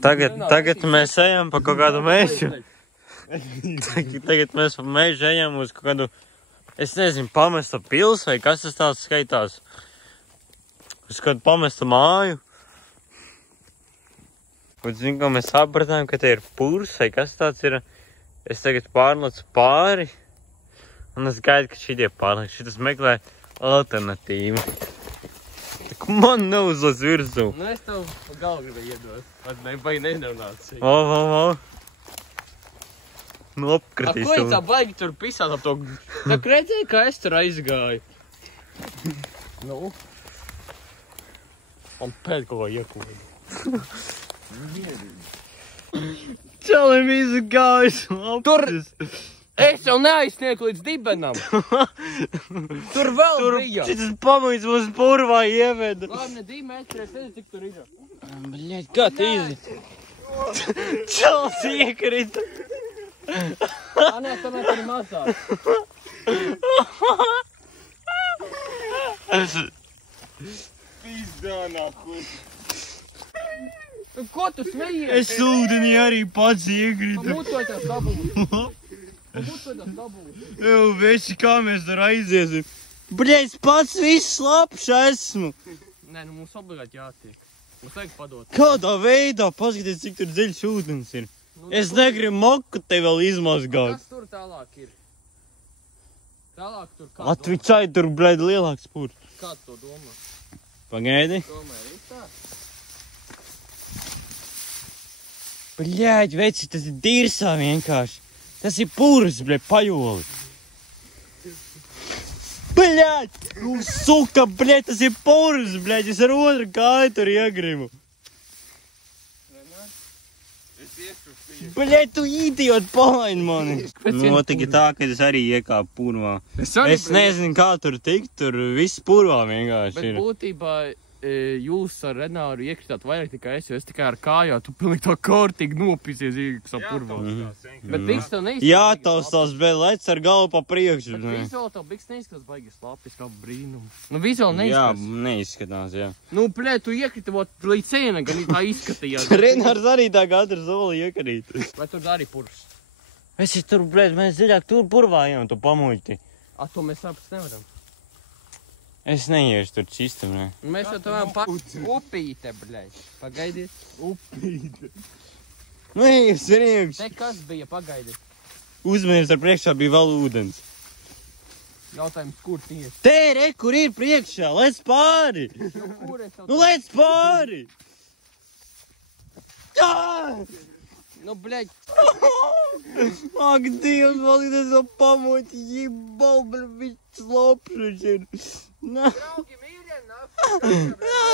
Tagad mēs ejam pa kaut kādu mežu. Tagad mēs pa mežu ejam uz kaut kādu, es nezinu, pamestu pils vai kas tas tāds skaitās. Uz kādu pamestu māju. Un zinu, ka mēs sapratām, ka te ir purs vai kas tāds ir. Es tagad pārlecu pāri. Un es gaidu, ka šitie pārliek. Šitas meklē alternatīvu. Man neuzlec virsū. Nu es tev galvu gribēju iedot. Vai nenorāci. Nu apkritīs tev. Ko tā baigi tur pisāt ap to? Tā redzēji, kā es tur aizgāju. Nu. Un pēc kaut ko iekūdu. Čalim izgājis. Tur es jau neaizsnieku līdz dibenam. Tur vēl bija. Šitas pamuļs mūs purvā ieveda. Labi, ne 2 metri, es nezinu, cik tur ir. Bļaļ, kā te iziet? Čals iekrita. Nē, tomēr tur ir mazāk. Pizdā nahuj. Ko tu smejies? Es ūdenī arī pats iekritu. Pamūtoju tās dabūs. Jau, veči, kā mēs tur aiziesim. Bļaļ, es pats viss labs esmu. Nē, nu mums obligāti jātiek. Mums vajag padot. Kādā veidā? Paskaties, cik tur dziļš ūdens ir. Es negribu moku te vēl izmazgāt. Kas tur tālāk ir? Tālāk tur kā Atvicai tur, bļaļ, lielāks purs. Kā tu to domā? Pagaidi. Tomēr ir tā? Bļaļ, veci, tas ir dirsā vienkārši. Tas ir purs, bļaļ, pajoli. Bļaļ, nu suka, bļaļ, tas ir purs, bļaļ, es ar otru kāju tur iegribu. Bļaļ, tu idiot, palaini mani. Notika tā, ka es arī iekāpu purvā. Es nezinu, kā tur tikt, tur viss purvā vienkārši ir. Bet būtībā jūs ar Renāru iekritāt vairāk tikai es, jo es tikai ar kājā, tu pilnīgi tā kārtīgi nopisies iekšā purvā. Bet biks tev neizskatās. Jātaustās, bet lec ar galvu pa priekšu. Bet vizuāli tev biks neizskatās baigi slapis kā brīnum. Nu vizuāli Jā, neizskatās. neizskatās, jā. Nu, plē, tu iekriti vot līdz cienai, gan tā izskatījās. Renārs arī tā katru soli iekrīt. Vai tur arī purs? Es tur, blēd, mēs dziļāk tur purvā ejam, tu pamuļti. To mēs saprast nevaram. Es neiešu tur čistam, ne. Mēs jau tev upīte, bļaļ. Pagaidiet. Upīte. Nu, ejas riekš. Te kas bija, pagaidiet. Uzmanies, ar priekšā bija vēl ūdens. Jautājums, kur tieši? Te, re, kur ir priekšā, lec pāri. Nu, lec pāri. Nu, bļaļ. Ak, Dievs, valīties jau pamuļti, jibal, bļaļ, viss lopšuši ir. Draugi, mīļie,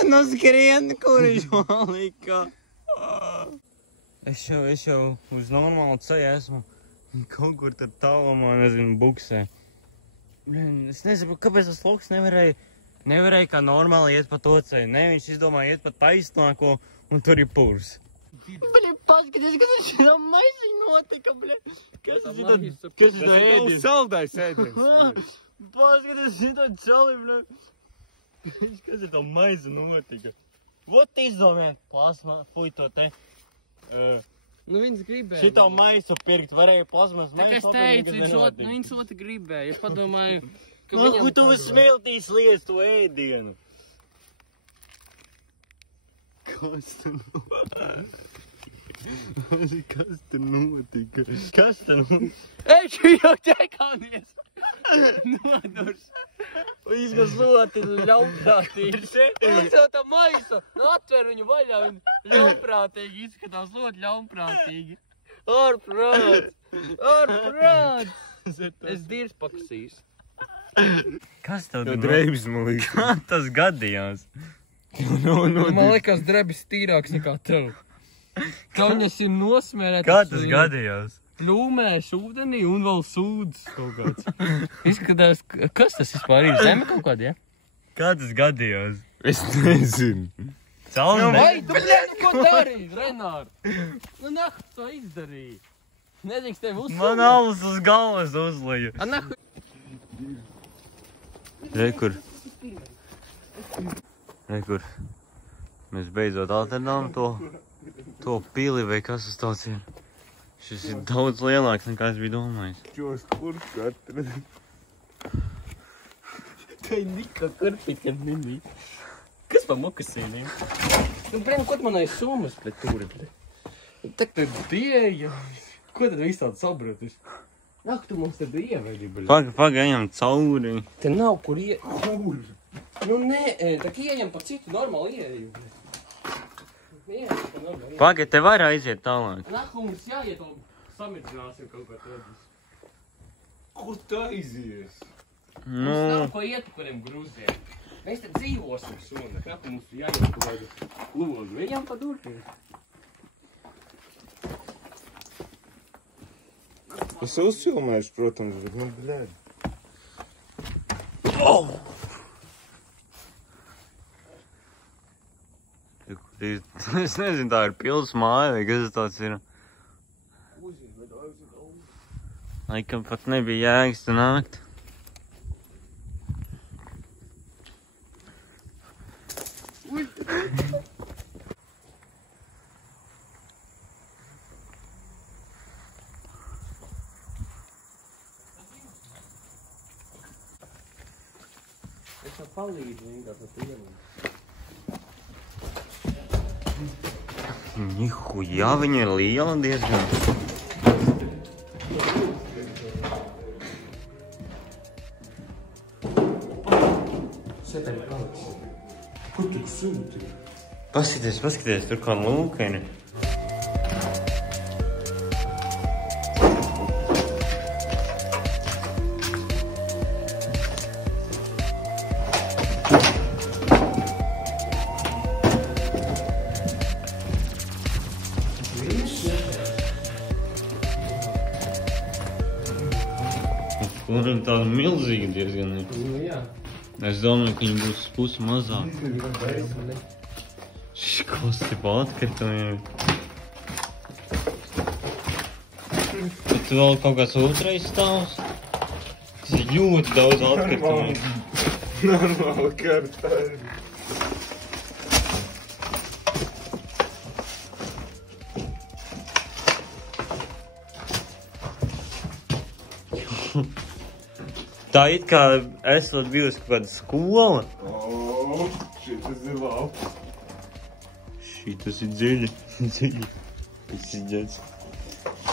Nu skrien, kur viņš valika. Es jau uz normālu ceļu esmu. Kaut kur tur tālumā, nezinu, buksē. Es nezinu, kāpēc tas loks nevarēja kā normāli iet pa to ceļu. Ne, viņš izdomāja iet pa taisnāko, un tur ir purs. Bļa, paskaties, kas ar šitā maisiņu notika, bļa. Kas ir šitā ēdienas? Saldais ēdienas. Paskaties, šitā čali, bļa. Kas ir tā maize notika? Vot izdomājot plasma, fuj to te. Nu, viņas gribēja. Šitā maisu pirkt, varēja plasmas maisu. Tā kā es teicu, viņas otru gribēja. Es padomāju, ka viņam... Nu, tu smiltīs liec to ēdienu. Kas tur notika? Kas tur notika? Kas tur notika? Ej, tu jau ķekānies! Nodurs! Izgas ļoti ļaunprātīgi. Es jau tā maisu, atver viņu vaļā, viņa ļaunprātīgi izskatās, ļoti ļaunprātīgi. Ārprāts! Ārprāts! Es dirs pakasīs. Kas tev tur dreibs, man liekas. Kā tas gadījās? Man liekas, drebis tīrāks nekā tev. Kā viņas ir nosmērētas. Kā tas gadījās? Plūmēs ūdenī un vēl sūdzes kaut kāds. Izskatās, kas tas vispār ir? Zeme kaut kāda, ja? Kā tas gadījās? Es nezinu. Caurne? Vai, tu bļēni, ko darīji, Renār? Nu, nahu to izdarīji. Nedrīkst tevi uzsūdīt. Man alus uz galvas uzlēja. Nahu. Rekur. Mēs beidzot atradām to pili, vai kas tas tāds ir. Šis ir daudz lielāks, nekā es biju domājis. Čos kurku atrada. Tā ir Nika karpika, nini. Kas pa mokasīniem? Nu, brēn, ko tu man aiz somas, bļa, turi, bļa? Tak tad dieja. Ko tad viss tāds sabratis? Ak, tu mums tad ievedi, bļa. Pagaidām cauri. Te nav, kur Kur? Nu, nē, tak ieejam pa citu normālu ieeju, bļa. Ieejam pa normālu ieeju. Pagaid, te var aiziet tālāk. Nahu, mums jāiet vēl samirdzināsim kaut kā tādus. Kur tu aizies? Mums nav ko iet kuriem grūziem. Mēs te dzīvosim šodien. Nahu, mums jāiet kaut kādu logu. Ejam pa durvīm. Es uzfilmēšu, protams, bet man bļēd. Es nezinu, tā ir pils māja, vai kas tāds ir. Laikam pat nebija jēgas tu nākt. Es jau palīdzu vienkārši ar pielu. Nihujā, viņa ir liela diezgan. Sepēļ paliks. Kur tu sūti? Paskaties, tur kā lūkaini. Kuram tāda milzīga diezgan ir. Nu, jā. Es domāju, ka viņi būs pusi mazāk. Škos ir atkritumiem. Bet vēl kaut kāds otrais stāvs. Tas ir ļoti daudz atkritumiem. Normāli kartāri. Tā it kā esot bijusi kaut kāda skola. Šitas ir labi. Šitas ir dziļi. Tas ir dziļs.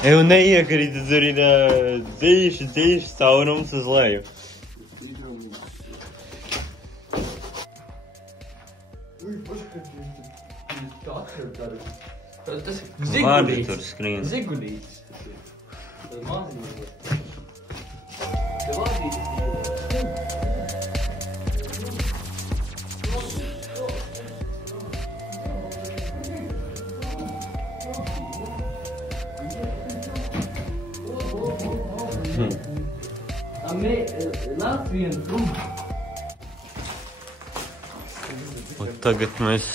Eju neiekrīt, tur ir dzīši caurums uz leju. Tas Vārdi ir tur skrien. Zigudītis. Tas maziņš. Te vārdītis. Latvijas drumā. Un tagad mēs...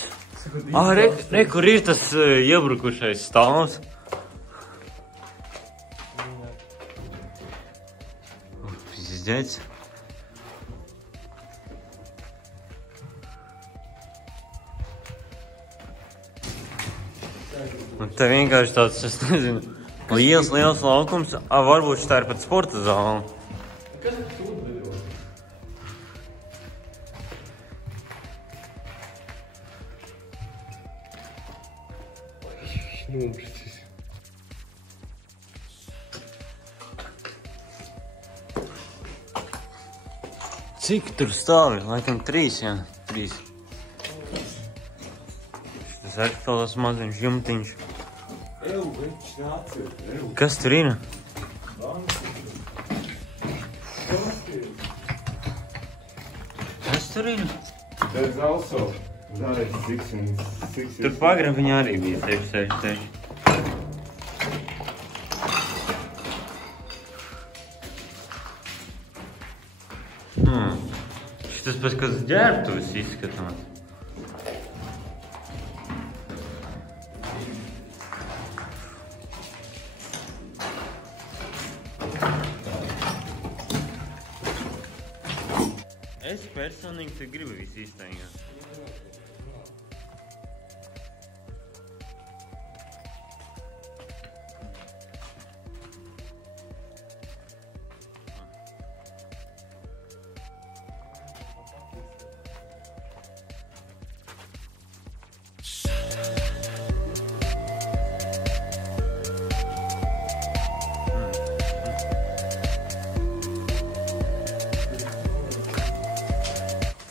Re, kur ir tas iebrukušais stāvs? Pizdzēts. Un te vienkārši tāds, es nezinu, liels laukums. Varbūt tā ir pat sporta zāle. Kas tas sūdveļo? Nobricis. Cik tur stāvi? Laikam 3, jā. 3. Šitas ir tāds maziņš jumtiņš. Viņš nāciet. Kas tur ir? Kas tur ir? There's also nice 6 and 6. Tur pagrabiņā arī bija 6. Šitas pēc kāds ģērbtuves izskatās. Es personīgi te gribu visu iztaigāt.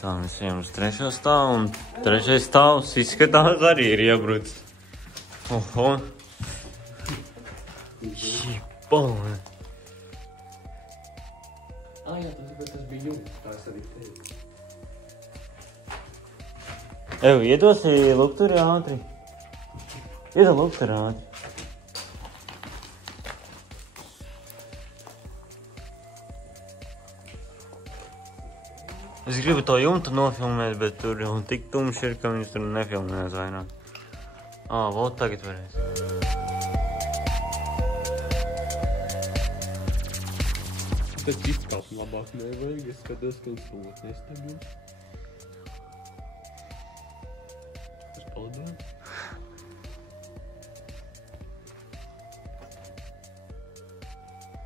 Tā mēs ejam uz 3. stāvu, un 3. stāvs izskatās arī ir iebrucis. Oho. Jipone. Jā, tas bija jums. Tā es arī teicu. Ev, iedosi lukturi ātri. Iedo lukturi ātri. Es gribu to jumtu nofilmēt, bet tur jau tik tumši ir, ka viņus tur nefilmēs vairāk. Vot tagad varēs. Tas izskāt labāk nevajag, es skatos, ka uz sūt nestabilu. Tas paldies.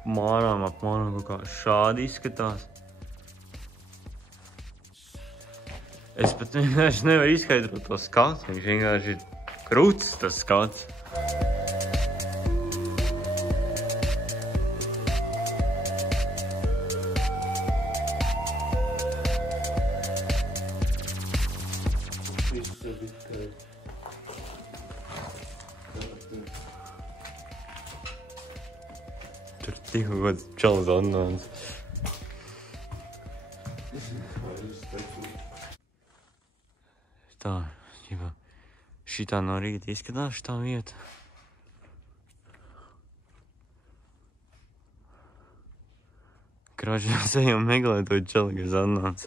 Mārām apmēram kaut kā šādi izskatās. Es pat vienkārši nevaru izskaidrot to skatu, viņš vienkārši ir krūts tas skats. Tur tikko kāds čalis atnāca. Tā, šitā no rīta izskatās šitā vieta. Kroči, mēs ejam meklēt to čali, kas atnāca.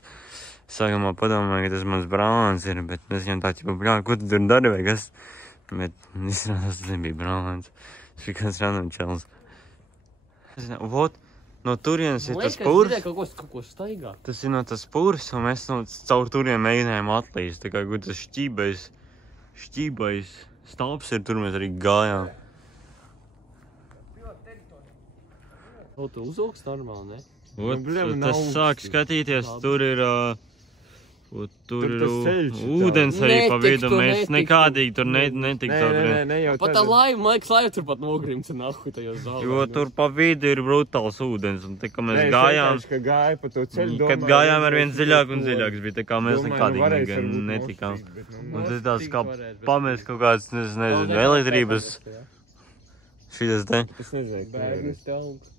Sākumā padomāju, ka tas mans brālēns ir, bet mēs viņam tā ķipa, bļā, ko tu tur dari vai kas? Bet izrādās, tas nebija brālēns. Tas bija kāds random čalis. Vot, no turienes ir tas pūrs. Kaut ko staigā. Tas ir no tas pūrs, un mēs caur turien mēģinājām atlīst. Tā kā tas šķībais stāps ir, tur mēs arī gājām. O, tu uzaugs normāli, ne? Ot, tas sāk skatīties, tur ir ūdens arī pa vidu, mēs nekādīgi tur netik caur. Pat tā laiva, man liekas, laiva tur pat nogrimts un nahu tajos zālē. Jo tur pa vidu ir brutāls ūdens, un tā kā mēs gājām, kad gājām ar vien dziļāk un dziļāks bija, tā kā mēs nekādīgi netikām. Un tas tās kā pamēs kaut kāds, nezinu, elektrības šitas te. Tas nezinu, bērnis te aug.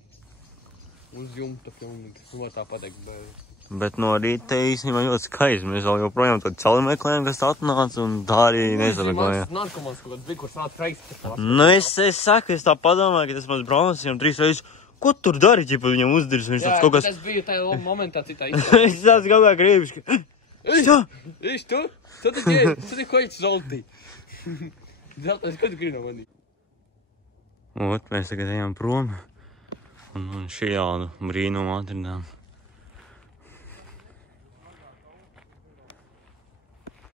Uz jumta filmīgi, var tā pateikt bērnis. Bet no rīta īstenībā ļoti skaisti. Mēs vēl joprojām to celi meklējam, kas atnāca, un tā arī nesameklējām. Mans narkomans kaut kāds bija, kurš nāca reiks. Nu, es saku, es tā padomāju, ka tas mans brālis viņam 3 reizes, ko tur dari, ķipa viņam uzdirs, viņš tāds kaut kas... Jā, tas bija tajā momentā citā izsaka. Es tāds kaut kā gribis, ka... Eš, tu? Tu te koļķis zoltī. Zeltās, ko tu gribi no manī? Ot, mēs tagad ejam prom, un šī jādu brīnumu atradām.